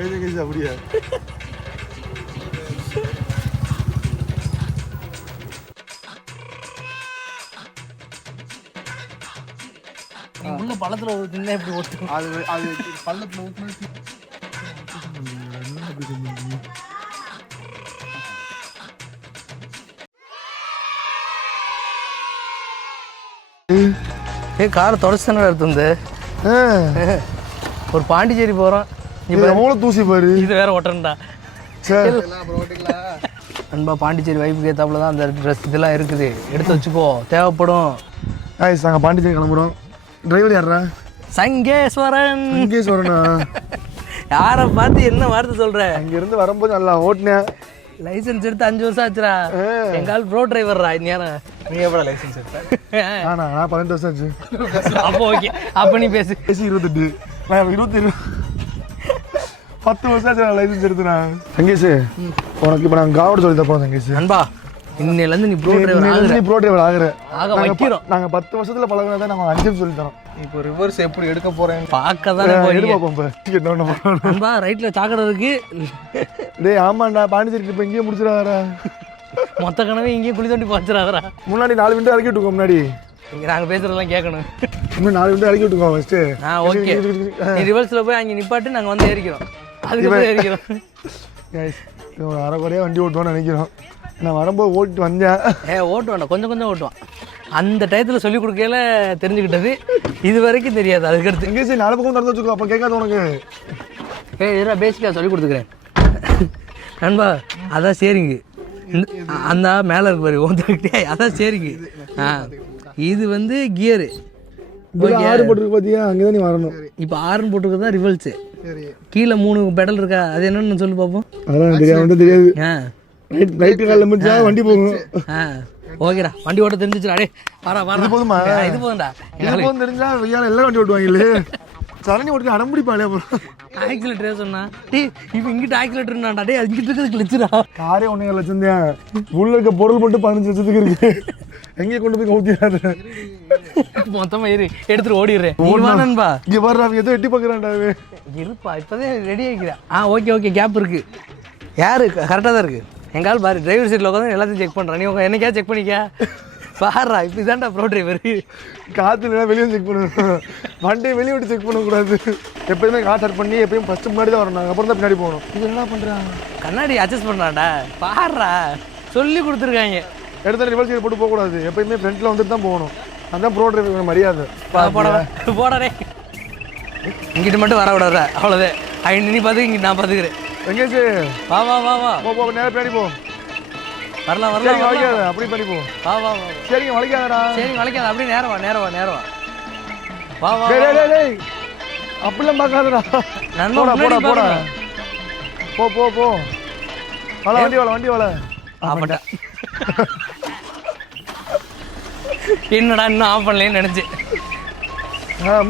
அப்படியா உள்ள பள்ளத்துல ஊத்துனா எப்படி ஊத்தும்? அது பள்ளத்துல ஊத்துனா கார் தொடச்சுதானே எடுத்து ஒரு பாண்டிச்சேரி போறோம். இப்போ எவ்வளோ தூசி பாரு. இது வேற ஒட்டன்டா. அன்பா பாண்டிச்சேரி வைப்புக்கு ஏத்தாப்புல தான் அந்த ட்ரெஸ் இதெல்லாம் இருக்குது, எடுத்து வச்சுக்கோ, தேவைப்படும். நாங்கள் பாண்டிச்சேரி கிளம்புறோம். டிரைவர் யாரா? சங்கேஸ்வரன். சங்கேஸ்வரனா? யாரை பார்த்து என்ன வார்த்தை சொல்ற? அங்கிருந்து வரும்போது நல்லா ஓட்டினேன். லைசன்ஸ் எடுத்து 5 வருஷம் ஆச்சுரா. எங்கால் ப்ரோ டிரைவர்ரா. நீ எவ்வளோ லைசன்ஸ் எடுத்த? நான் 18 வருஷம் ஆச்சு. அப்போ ஓகே, அப்போ நீ பேசி 28. நான் 27 10 வருஷம் ஆச்சு நான் லைசன்ஸ் எடுத்துறேன். சங்கேஷ் உனக்கு இப்போ நாங்கள் காவடி சொல்லி தப்போம். சங்கேஷ் அன்பா, இன்னையிலேருந்து நீ ப்ரோ டிரைவர் ஆகுற. நீ ப்ரோ டிரைவர் ஆகுற. ஆக வைக்கிறோம். நாங்கள் 10 வருஷத்துல பழகினதை நாங்கள் 5 சொல்லி தரோம். இப்போ ரிவர்ஸ் எப்படி எடுக்க போறேன் பார்க்க தானே போறீங்க. அன்பா ரைட்ல சாக்கடை இருக்கு. டேய் ஆமாண்டா, பாண்டிச்சேரி இப்போ இங்கேயே முடிச்சிடாதடா. மொத்த கனவே இங்கேயே குழி தோண்டி பாய்ச்சிடாதரா. முன்னாடி 4 விண்டு இறக்கி விட்டுக்கோ. முன்னாடி இங்கே நாங்கள் பேசுறதெல்லாம் கேட்கணும். இன்னும் 4 விண்டு இறக்கி விட்டுக்கோ ஃபஸ்ட்டு. ஓகே, நீ ரிவர்ஸில் போய் அங்கே நிப்பாட்டு, நாங்கள் வந்து ஏறிக்கிறோம். அதுக்கு ஏறிக்கிறோம். ஒரு அரை குறையாக வண்டி ஓட்டுவோன்னு நினைக்கிறோம். நான் வரும்போது ஓட்டு வந்தேன். ஓட்டு வேண்டாம், கொஞ்சம் கொஞ்சம் ஓட்டுவான். அந்த டயத்தில் சொல்லிக் கொடுக்கையில தெரிஞ்சுக்கிட்டது, இது வரைக்கும் தெரியாது. அதுக்கடுத்து எங்கே சரி 4 பக்கம் திறந்து வச்சுக்கோ, அப்போ கேட்காது உனக்கு. இதா பேசிக்காக சொல்லி கொடுத்துக்கிறேன் நண்பா. அதான் சரிங்க, அந்த மேலே இருக்கு பாரு ஓந்துக்கிட்டே, அதான் சரிங்க. இது வந்து கியரு. ஆறு போட்டுருக்கு பார்த்தியா, அங்கே தான் நீ வரணும். இப்போ ஆறுன்னு போட்டுருக்கு தான் ரிவல்ஸு. கீழே 3 பெடல் இருக்கா, அது என்னன்னு சொல்லி பார்ப்போம். அதெல்லாம் தெரியாது. ரைட்டு காலில் முடிச்சா வண்டி போகும். ஓகேடா, வண்டி ஓட்ட தெரிஞ்சிச்சுடா. டே வரா வர போதுமா? இது போதும்டா. போதும் தெரிஞ்சா ஐயா எல்லாம் வண்டி ஓட்டுவாங்களே. சரணி ஓட்டி அடம்பிடிப்பாளே. அப்புறம் ஆக்சிலேட்டரே சொன்னா, டே இப்போ இங்கிட்ட ஆக்சிலேட்டர்னாடா. டே இங்கிட்ட இருக்கிறது கிழிச்சுடா. காரே 1.5 லட்சம் தான். உள்ள இருக்க பொருள் மட்டும் 15 லட்சத்துக்கு இருக்கு. எங்கேயே கொண்டு போய் ஊற்றிடாது. மொத்தமாக எடுத்துட்டு ஓடிடுறேன். நண்பா இங்கே வர்றா, ஏதோ எட்டி பார்க்குறான்டா. இருப்பா, இப்போதான் ரெடி ஆகிக்கிறேன். ஓகே ஓகே, கேப் இருக்கு. யாரு கரெக்டாக தான் இருக்கு. எங்கால் பாரு, டிரைவர் சீட்டில் உட்காந்து எல்லாத்தையும் செக் பண்ணுறேன். நீ என்னைக்கா செக் பண்ணிக்க பாடுறா. இப்போ இதான்டா ப்ரோ டிரைவர். காற்றுல வெளியே செக் பண்ணணும், வண்டியை வெளியே விட்டு செக் பண்ணக்கூடாது. எப்போயுமே கார் ஸ்டார்ட் பண்ணி எப்பயும் ஃபஸ்ட்டு முன்னாடி தான் வரணும், அப்புறம் தான் பின்னாடி போகணும். இது என்ன பண்ணுறாங்க? கண்ணாடி அட்ஜஸ்ட் பண்ணுறான்டா. பாடுறா, சொல்லி கொடுத்துருக்காங்க. எடுத்தாலும் ரிவர்ஸ் சைடு போட்டு போகக்கூடாது, எப்பயுமே ஃப்ரண்ட்டில் வந்துட்டு தான் போகணும். அதுதான் ப்ரோ டிரைவர் மரியாதை. போடாடே, இங்கிட்ட மட்டும் வர விடாத, அவ்வளோதான். நீ பார்த்துக்க, இங்கிட்ட நான் பார்த்துக்கிறேன். எங்கேச்சு வா வா வா வா போ, நேரம் பின்னாடி போ. வரலாம் வரலாம், வளைக்காத, அப்படி பண்ணி போ. வா வா வா. சரிங்க, வளைக்காதடா. சரிங்க, வளைக்காத, அப்படியே நேரம் வா, நேரம் வா, நேரம் வா. வா வா. டேய் அப்படிலாம் பார்க்காதடா. போடா போடா போடா. போ வண்டி வாழ. ஆமாட்டா. என்னடா இன்னும் ஆஃப் பண்ணலேன்னு நினச்சேன்.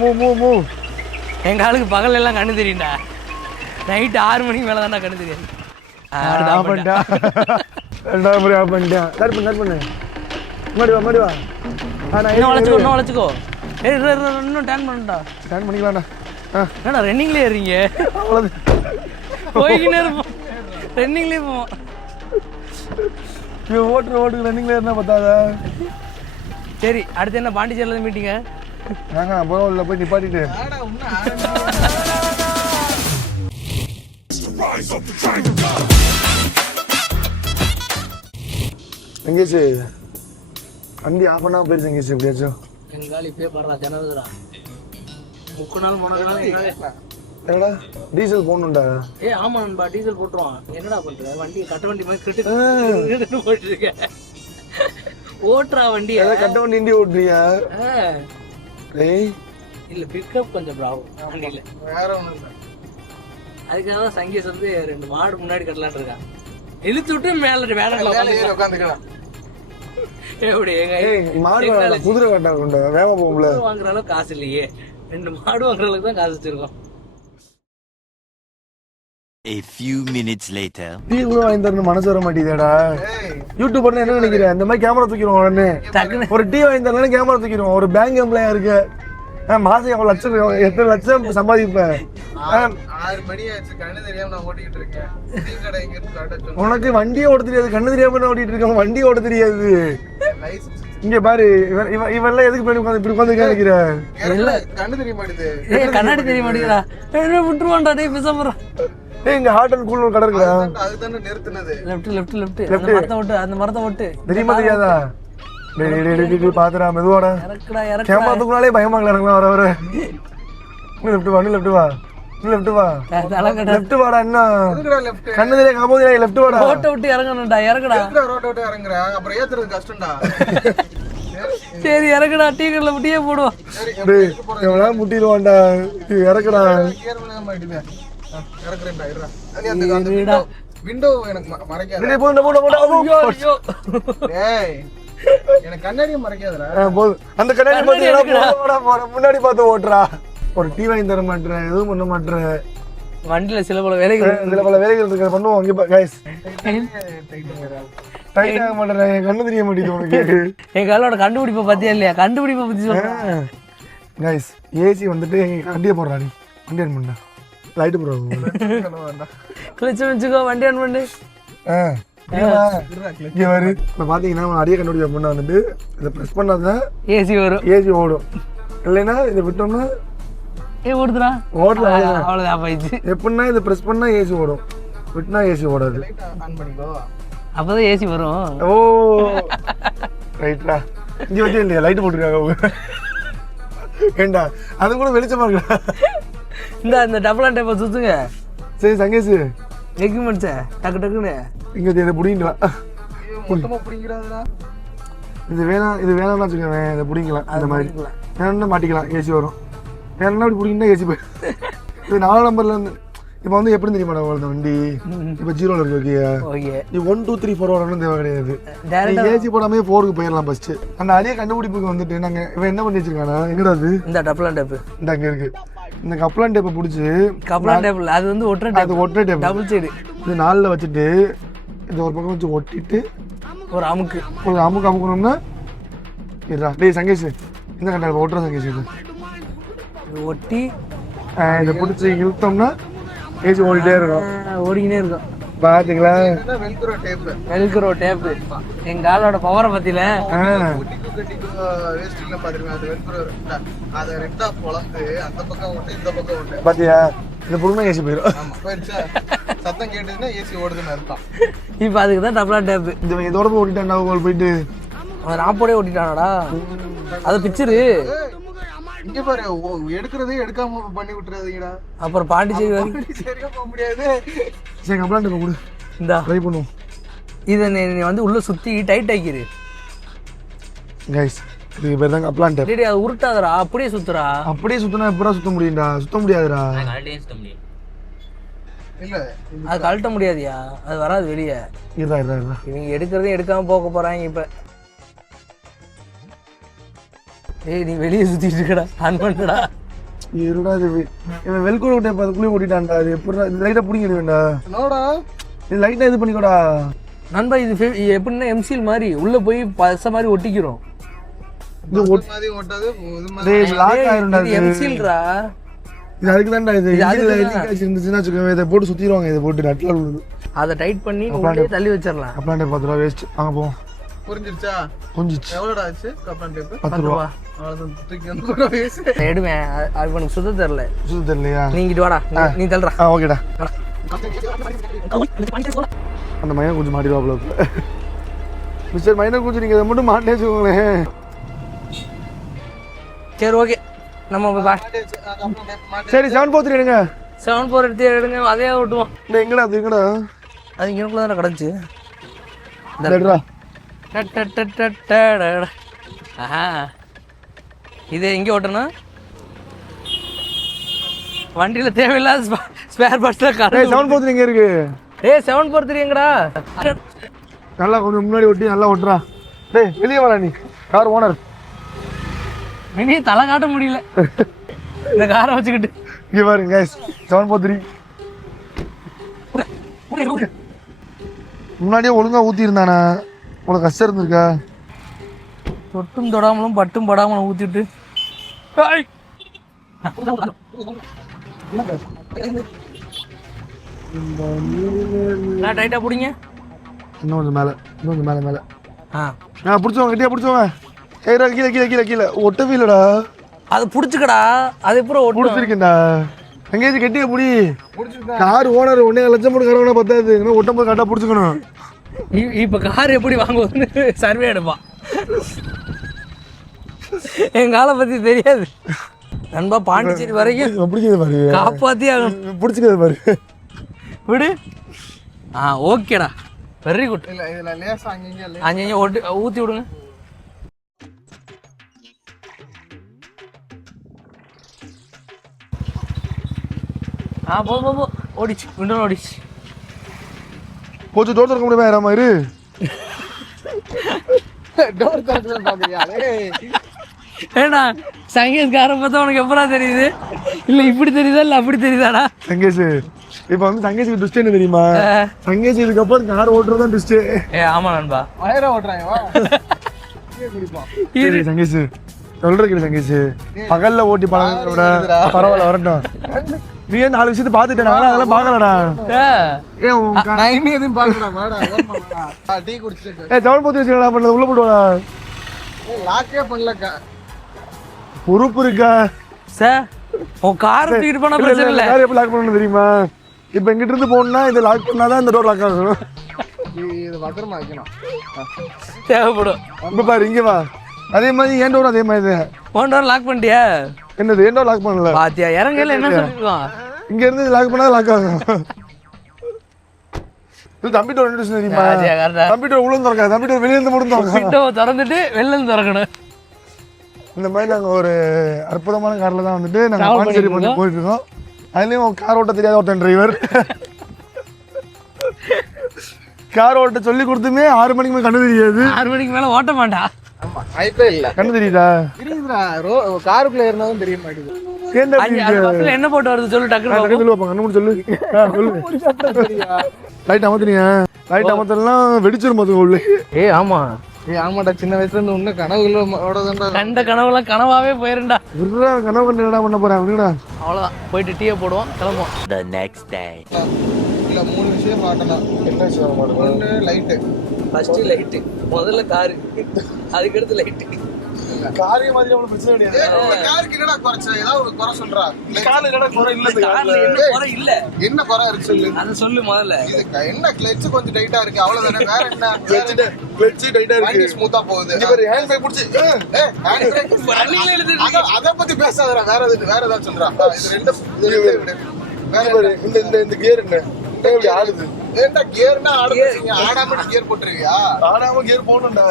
மூவ். எங்கள் ஆளுக்கு பகல் எல்லாம் கண்ணு தெரியும்டா. நைட்டு 6 மணிக்கு மேலே தான்டா கண்ணு தெரியாது. முன்னாடி வா. இன்னும் வளைச்சிக்கோ. இன்னும் டேன் பண்ணா. டேன் பண்ணிக்கலாம்டா. என்னடா ரன்னிங்லேயே ஏறீங்க? அவ்வளோது போய்கினே இருப்போம், ரன்னிங்லேயே போவோம். ஓட்டுக்கு ரன்னிங்ல இருந்தா பார்த்தாதா? சரி, அடுத்து என்ன பாண்டிச்சேரியில் மீட்டிங்க? போல போய் நிப்பாட்டிட்டு எங்கேச்சு வண்டி ஆஃப் பண்ணாம போயிருச்சு. எங்கேச்சு எப்படியாச்சும் எங்காலி இப்பயே பாடுறா, ஜனவதுரா 3 நாள் 3 நாள். என்னடா டீசல் போடணும்டா? ஆமா நண்பா, டீசல் போட்டுருவான். என்னடா பண்ற? வண்டி கட்ட வண்டி மாதிரி கிரிட்டு போயிட்டு இருக்க. ஓட்டுறா வண்டி. கட்ட வண்டி இண்டி ஓட்டுறியா? இல்ல பிக்கப் கொஞ்சம் ப்ராப்ளம் வண்டியில, வேற ஒண்ணும் இல்லை. அதுக்காக தான் சங்கீஸ் வந்து 2 மாடு முன்னாடி கட்டலான்னு இருக்கான். இழுத்து விட்டு மேல வேலையில உட்காந்துக்கலாம். எப்படி குதிரை கட்டா கொண்டு வேகமா போகும்ல. வாங்குற அளவுக்கு காசு இல்லையே, 2 மாடு வாங்குற அளவுக்கு தான் காசு வச்சிருக்கோம். A few minutes later. Tea கூட வாங்கி தரணும் மனசு வர மாட்டேங்குதேடா. யூடியூப் பண்ண என்ன நினைக்கிறேன்? இந்த மாதிரி கேமரா தூக்கிடுவோம் உடனே. ஒரு டீ வாங்கி தரணும் கேமரா தூக்கிடுவோம். ஒரு பேங்க் எம்ப்ளாயா இருக்கு, மாதம் எவ்வளோ லட்சம் எத்தனை லட்சம் சம்பாதிப்பேன்? 6 மணி ஆச்சு, கண்ணு தெரியாம நான் ஓட்டிக்கிட்டு இருக்கேன். டீ கடை எங்க இருக்கு? உனக்கு வண்டியே ஓட்ட தெரியாது, கண்ணு தெரியாம ஓட்டிட்டு இருக்க, வண்டி ஓட்ட தெரியாது. லைசன்ஸ் இங்க பாரு, இவெல்லாம் எதுக்கு போய் உட்காந்து இப்படி உட்காந்து நினைக்கிறேன்? கண்ணு தெரிய மாட்டேது. கண்ணாடி தெரிய மாட்டேங்கிறா. விட்டுருவான்டா டேய் பேசாம. இங்க ஹாட் அண்ட் கூல் கடை இருக்குடா. அதுதானே நிறுத்துனது. லெஃப்ட் அந்த மரத்தை ஓட்டு. தெரியுமா தெரியாதா? டேய் பாத்துடா மெதுவாடா. இறக்குடா கேமராத்துக்குள்ளாலே பயமாங்களா எனக்கு வர வர. லெஃப்ட் வா, லெஃப்ட் வா, லெஃப்ட் வா, லெஃப்ட் வாடா. என்ன கண்ணு தெரிய காம்போது லெஃப்ட் வாடா. ரோட்டை விட்டு இறங்கணும்டா, இறக்குடா. ரோட்டை விட்டு இறங்குற, அப்புறம் ஏத்துறது கஷ்டம்டா. சரி இறக்குடா, டீ கடையில் முட்டியே போடுவோம். எவ்வளோ முட்டிடுவான்டா, இறக்குடா. விண்டோ எனக்கு மறைக்காது. எனக்கு கண்ணாடியும் மறைக்காதுடா. அந்த கண்ணாடி முன்னாடி பார்த்து ஓட்டுறா. ஒரு டீ வாங்கி தர மாட்டேன், எதுவும் பண்ண மாட்டேன். வண்டியில சில பல வேலைகள் இருக்கு, பண்ணுவோம். இங்க கைஸ் டைட் ஆக மாட்டேன், என் கண்ணு தெரிய மாட்டேங்குது உனக்கு. என் காலோட கண்டுபிடிப்பை பத்தியா இல்லையா? கண்டுபிடிப்பை பத்தி சொல்றேன் கைஸ். ஏசி வந்துட்டு எங்க வண்டியை போடுறா, நீ வண்டி ஆன் பண்ணா லைட்டு போடுறாங்க. கிளச்சு வச்சுக்கோ, வண்டி ஆன் பண்ணு. இங்க வரு. இப்போ பார்த்தீங்கன்னா அடியே கண்டுபிடிக்க பண்ண வந்துட்டு இதை ப்ரெஸ் பண்ணாதான் ஏசி வரும், ஏசி ஓடும். இல்லைன்னா இதை விட்டோம்னா ஓடுதுடா, ஓடல. அவ்வளோதான் போயிடுச்சு. எப்படின்னா இதை ப்ரெஸ் பண்ணா ஏசி ஓடும், விட்டுனா ஏசி ஓடாது. அப்போதான் ஏசி வரும். ஓ ரைட்ரா. இங்கே வச்சு இல்லையா லைட்டு போட்டுருக்காங்க அவங்க. ஏண்டா அது கூட வெளிச்சமா இருக்கா? இந்த டபுள் டேப்பை சுத்துங்க. சரி சங்கேஷ் எக்யூப்மெண்ட்ஸ டக்கு டக்குன்னு இங்கே இதை பிடிங்களா? மொத்தமா பிடிக்கிறாங்களா? இது வேணாம்னு வச்சுக்கோங்க, இதை பிடிக்கலாம். இந்த மாதிரி வேணும்னா மாட்டிக்கலாம், ஏசி வரும். வேணும்னா அப்படி பிடிக்கிட்டா ஏசி போய். இது 4 நம்பர்ல இருந்து இப்போ வந்து எப்படி தெரியுமா இந்த வண்டி இப்போ 0ல இருக்கு. ஓகே, நீ 1 2 3 4 வரணும்னு தேவை கிடையாது. ஏசி போடாமே 4க்கு போயிடலாம் ஃபர்ஸ்ட். அந்த அதே கண்டுபிடிப்புக்கு வந்துட்டு நாங்கள் இவன் என்ன பண்ணி வச்சிருக்கானா, எங்கடா அது? இந்த டபுள் டேப் இந்த அங்கே இருக்கு. இந்த கப்ளான் டேப்பை பிடிச்சி, கப்ளான் டேப் அது வந்து ஒற்றை டேப், அது ஒற்றை டேப் டபுள் சைடு. இது 4ல வச்சுட்டு இந்த ஒரு பக்கம் வச்சு ஒட்டிட்டு ஒரு அமுக்கணும்னா இதுடா. டேய் சங்கேஷ், இந்த கண்டா ஒட்டுற சங்கேஷ். இது ஒட்டி இதை பிடிச்சி இழுத்தோம்னா ஏசி ஓடிட்டே இருக்கும், ஓடிக்கினே இருக்கும். பாத்துக்கலாம். Velcro tape. எங்க ஆளோட பவரை பத்தில பாத்தியா, இந்த புடுனா ஏசி போயிடும். சத்தம் கேட்டதுன்னா ஏசி ஓடுதுன்னு அர்த்தம். இப்ப அதுக்கு தான் டபுள் டேப். இந்த இதோட போய் ஓட்டிட்டான்டா போயிட்டு. அவன் ராப்போடே ஓட்டிட்டானடா. அதை பிச்சிரு. இங்க பாரு, எடுக்கிறதே எடுக்காம பண்ணி விட்டுறாதீங்கடா. அப்புறம் பாண்டிச்சேரி சரியா போக முடியாது. சரி கப்ளான் டேப் கொடு, இந்தா ட்ரை பண்ணுவோம். இதை நீ வந்து உள்ள சுத்தி டைட் ஆக்கிரு கைஸ். இதுக்கு பேர் தான் கப்ளான் டேப். டேய் அது உருட்டாதடா, அப்படியே சுத்துறா. அப்படியே சுத்தினா எப்படா சுத்த முடியும்டா? சுத்த முடியாதுடா. இல்ல அது கழட்ட முடியாதியா, அது வராது வெளியே. இருடா. இவங்க எடுக்கிறதையும் எடுக்காம போக போறாங்க இப்ப. ஏய் நீ வெளியே சுத்திட்டு இருக்கடா, ஆன் பண்ணுடா. இருடா. இவன் வெல்க்ரோ டேப் அதுக்குள்ளே ஓட்டிட்டான்டா. அது எப்படிடா இது லைட்டா பிடிங்கிடுவேன்டா. நோடா, இது லைட்டா இது பண்ணிக்கோடா நண்பா. இது எப்படின்னா எம்சில் மாதிரி உள்ள போய் பச மாதிரி ஒட்டிக்கிறோம். இது மாதிரி ஓட்டாது. டேய் லாக் ஆயிரும்டா. இது எம்சில்ரா. இது அதுக்கு தான்டா. இது லீக்கேஜ் இருந்துச்சுன்னா வச்சுக்கோங்க, இதை போட்டு சுத்திடுவாங்க. இதை போட்டு நட்ல விழுது. அதை டைட் பண்ணி உள்ளே தள்ளி வச்சிடலாம். கப்ளான் டேப் 10 ரூபா வேஸ்ட். வாங்க போவோம். புரிஞ்சிருச்சா? புரிஞ்சிச்சு. எவ்வளோடா ஆச்சு கப்ளான் டேப்? 10 ரூபா. அவ்வளோதான், தூக்கி வந்து கூட வேஸ்ட். எடுவேன், அது உனக்கு சுத்த தெரியல. சுத்த தெரியலையா? நீ இங்கிட்டு வாடா, நீ தள்ளுறா. ஓகேடா. அந்த மைனா கொஞ்சம் மாட்டிடுவாப்ல. மிஸ்டர் மைனா கொஞ்சம் நீங்கள் இதை மட்டும் மாட்டே வச்சுக்கோங்களேன். சரி ஓகே, நம்ம சரி 743 எடுங்க. 74 எடுத்து எடுங்க, அதே ஓட்டுவோம். எங்கடா அது? எங்கடா அது இங்கக்குள்ள தானே கிடந்துச்சு. இது எங்கே ஓட்டணும்? வண்டியில் தேவையில்லாத ஸ்பேர் பார்ட்ஸ்லாம் கடை. 743 எங்கே இருக்கு? 743 எங்கடா? நல்லா கொஞ்சம் முன்னாடி ஒட்டி நல்லா ஓட்டுறா. டேய் வெளியே வாடா, நீ கார் ஓனர். இனி தலை காட்ட முடியல இந்த காரை வச்சுக்கிட்டு. இங்கே பாருங்க கைஸ், 743 முன்னாடியே ஒழுங்கா ஊற்றி இருந்தானா உனக்கு கஷ்டம் இருந்திருக்கா? தொட்டும் தொடாமலும் பட்டும் படாமலும் ஊற்றிட்டு டைட்டா பிடிங்க. இன்னும் கொஞ்சம் மேலே, இன்னும் கொஞ்சம் மேலே மேலே. ஆ பிடிச்சவங்க கட்டியா பிடிச்சவங்க. ஏடா கீழே கீழே கீழே கீழே ஒட்டவே இல்லடா. அது பிடிச்சிக்கடா, அது எப்பறம் பிடிச்சிருக்கேன்டா. எங்கேயாச்சும் கட்டியா பிடி. கார் ஓனர் 1.5 லட்சம் போட்டு கரவனா பத்தாது, இன்னும் ஒட்டும் போது கரெக்டாக பிடிச்சிக்கணும். இப்போ கார் எப்படி வாங்குவதுன்னு சர்வே எடுப்பான். என் காலை பற்றி தெரியாது நண்பா. பாண்டிச்சேரி வரைக்கும் பிடிக்கிறது பாரு, காப்பாற்றி ஆகணும். பிடிச்சிக்கிறது பாரு. விடு. ஓகேடா, வெரி குட். இல்ல இதுல லேசா அங்கங்க அங்கங்க ஊற்றி விடுங்க. போ ஓடிச்சு, விண்டோ ஓடிச்சு. போச்சு, டோர் திறக்க முடியுமா? ஏறாம இரு. டோர் திறக்கல பாக்குறியா? ஏடா சங்கேஷ்கார பார்த்தா உனக்கு எப்படா தெரியுது? இல்லை இப்படி தெரியுதா இல்லை அப்படி தெரியுதாடா? சங்கேஷ் இப்போ வந்து சங்கேஷுக்கு ட்விஸ்ட் என்ன தெரியுமா? சங்கேஷ் இதுக்கப்புறம் கார் ஓட்டுறது தான் ட்விஸ்ட். ஆமா நண்பா, வயரா ஓட்டுறாங்க வா. சரி சங்கேஷ் சொல்றேன் சங்கேஷ், பகல்ல ஓட்டி பழகிறத விட பரவாயில்ல வரட்டும். நீ 4 விஷயத்தை பார்த்துட்டேன், அதெல்லாம் பார்க்கலடா. நான் இன்னும் எதுவும் பார்க்கறேன் வாடா. டீ குடிச்சிட்டு ஜவல் போத்தி வச்சுக்கடா, பண்ணல உள்ள போடுவாடா. லாக்கே பண்ணலக்கா. பொறுப்பு இருக்கா சார்? உன் கார் தூக்கிட்டு போனா பிரச்சனை இல்லை. கார் எப்படி லாக் பண்ணணும் தெரியுமா? இப்போ எங்கிட்ட இருந்து போகணும்னா இதை லாக் பண்ணாதான் இந்த டோர் லாக் ஆகும். இது பத்திரமா வைக்கணும், தேவைப்படும். இப்போ பாரு இங்கே வா, அதே மாதிரி ஏன் டோர் அதே மாதிரி தான். உன் டோர் லாக் பண்ணிட்டியா? என்னது ஏன் டோர் லாக் பண்ணல? பாத்தியா, இறங்கல என்ன சொல்லிருக்கோம். இங்க இருந்து லாக் பண்ணா லாக் ஆகும். இது தம்பி டோர் இன்ட்ரடியூஸ் தெரியுமா? தம்பி டோர் உள்ள திறக்காது, தம்பி டோர் வெளிய இருந்து மட்டும் திறக்கும். விண்டோ திறந்துட்டு வெளில இருந்து திறக்கணும். இந்த மாதிரி நாங்கள் ஒரு அற்புதமான காரில் தான் வந்துட்டு நாங்கள் பாண்டிச்சேரி பண்ணி போயிட்டு இருக்கோம். அதுலேயும் கார் ஓட்ட தெரியாத ஒருத்தன் டிரைவர். கார் ஓட்ட சொல்லி கொடுத்துமே 6 மணிக்கு மேலே கண்ணு தெரியாது. 6 மணிக்கு மேலே ஓட்ட மாட்டா. ஆமா வாய்ப்பே இல்ல. கண்ணு தெரியுதா? தெரியுதுடா, காருக்குள்ள ஏறினாலும் தெரிய மாட்டேங்குது. என்ன போட்டு வருது சொல்லு, டக்குனு சொல்லு கண்ணு மூடி சொல்லு. லைட் அமர்த்தினியா? லைட் அமர்த்தலாம் வெடிச்சிரும் போது உள்ளே. ஆமா ஆமாடா, சின்ன வயசுல இருந்து இன்னும் கனவுகளோட கண்ட கனவுலாம் கனவாவே போயிருண்டா. கனவு என்னடா பண்ண போறேன் அப்படின்னா அவ்வளோதான், போயிட்டு டீயை போடுவோம், கிளம்புவோம். The next day. இல்ல 3 விஷயம் மாட்டணும். என்ன விஷயம் மாட்டணும்? ஒன்று லைட்டு, ஃபர்ஸ்ட் லைட்டு, முதல்ல காரு, அதுக்கடுத்து லைட்டு. காரியம் மாதிரி அவ்வளவு பிரச்சனை கிடையாது. காருக்கு என்னடா குறைச்ச? ஏதாவது ஒரு குறை சொல்றா. கார்ல என்னடா குறை இல்ல? கார்ல என்ன குறை இல்ல? என்ன குறை இருக்கு சொல்லு. அத சொல்லு முதல்ல. இது என்ன கிளட்ச் கொஞ்சம் டைட்டா இருக்கு, அவ்வளவுதானே. வேற என்ன? கிளட்ச் டைட்டா இருக்கு, வண்டி ஸ்மூத்தா போகுது. இங்க பாரு ஹேண்ட் பிரேக் புடிச்சு. ஹேண்ட் பிரேக் ரன்னிங்ல எழுதிட்டு அத பத்தி பேசாதடா. வேற ஏதாவது சொல்றா. இது ரெண்டு வேற பாரு. இந்த கியர் என்ன இப்படி ஆடுது? ஏன்டா கியர்னா ஆடுறீங்க? ஆடாம கியர் போட்டுருவியா? ஆடாம கியர் போடணும்டா.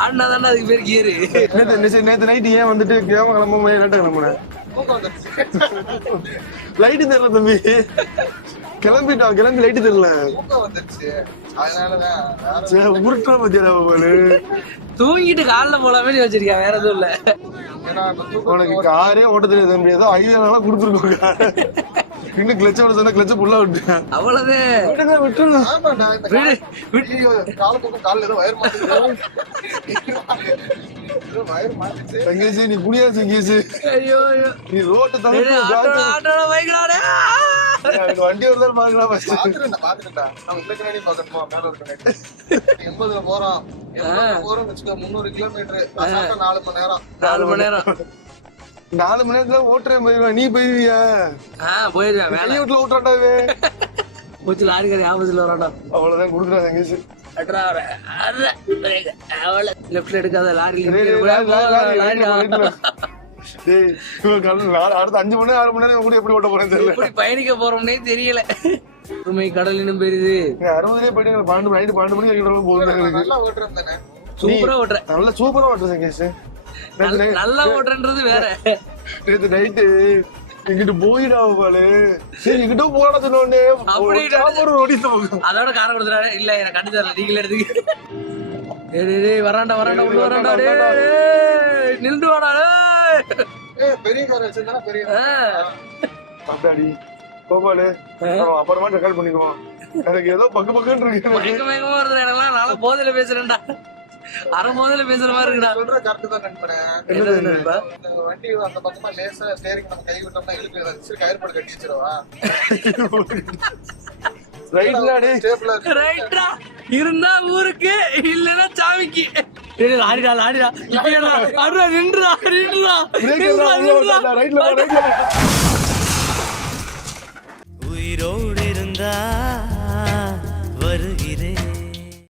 ஆடினா தானே அதுக்கு பேர் கியரு. நேத்து நைட் ஏன் வந்துட்டு கிளம்பும் லேட்டா கிளம்புனேன்? லைட்டு தெரியல தம்பி. கிளம்பிட்டோம், கிளம்பி லைட்டு தெரியல. தூக்கம் வந்துருச்சு, அதனாலதான். உருட்டா பத்தியா போல. தூங்கிட்டு காலில் போலாமே வச்சிருக்கேன், வேற எதுவும் இல்ல. உனக்கு காரே ஓட்ட தெரியாது தம்பி, ஏதோ 5,000 கொடுத்துருக்கோங்க. இன்னும் கிளச்ச விட சொன்னா கிளச்ச புல்லா விட்டேன். அவ்வளவுதான் விட்டுருங்க. கால ஏதோ வயர் மாட்டுச்சு. சங்கேஷ் நீ புனியா சங்கேஷ், நீ ரோட்டை தவிர்த்து வண்டி வருதான் பாக்கலாம். பாத்துட்டா நம்ம பின்னாடி பாக்கணுமா? மேல இருக்க 80ல போறோம், 300 கிலோமீட்டர், 4 மணி நேரம். 4 மணி நேரம் 4 மணி நேரத்துல ஓட்டுறேன் போயிருவேன். நீ போயிருவியா? போயிருவேன். வெளிய வீட்டுல ஓட்டுறாண்டாவே போச்சு, லாரிக்காரி ஆபத்துல வராண்டா. அவ்வளவுதான் கொடுக்குறா சங்கேஷ். லெஃப்ட்ல எடுக்காத, லாரி அடுத்த 5 மணி நேரம் 6 மணி நேரம் கூட எப்படி ஓட்ட போறேன் தெரியல. எப்படி பயணிக்க போறோம்னே தெரியல. உண்மை கடல் இன்னும் பெரியது. 60லயே போயிட்டு 12 மணிக்கு போகுது. நல்லா ஓட்டுறேன் தானே? சூப்பரா ஓட்டுறேன், நல்லா சூப்பரா ஓட்டுற சங்கேஷ். நல்லா ஓட்டுறது வேற. நேத்து நைட்டு எங்கிட்ட போயிடா பாலு. சரி எங்கிட்ட போட சொன்னோடனே அதோட காரம் கொடுத்துறாரு. இல்ல எனக்கு கண்டு தரல, நீங்களே எடுத்துக்க. வராண்டா உள்ள வராண்டா. நின்று வாடா. பெரிய கார் வச்சிருந்தா பெரிய அப்பாடி போபாலு. அப்புறமா ரெக்கார்ட் பண்ணிக்குவோம். எனக்கு ஏதோ பக்கு பக்குன்னு இருக்கு. மயக்கமா வருது. எனக்கெல்லாம் நாளை போதையில பேசுறேன்டா. அரை முதல்ல பேசுற மாதிரி இருக்குடா. சொல்ற கரெக்ட் தான் நண்பனே. என்னது நண்பா? இந்த வண்டி அந்த பக்கமா லேசா ஸ்டேரிங் நம்ம கை விட்டோம்னா இழுக்கு வச்சு கயிறு போட்டு கட்டி வச்சிருவா. ரைட்லா டேய். ஸ்டேபிளா இருக்கு. ரைட்ரா. இருந்தா ஊருக்கு இல்லனா சாமிக்கு. டேய் லாரிடா லாரிடா. இப்படிடா. அருடா நின்றுடா நின்றுடா. பிரேக் எல்லாம் ரைட்ல ரைட்ல உயிரோடு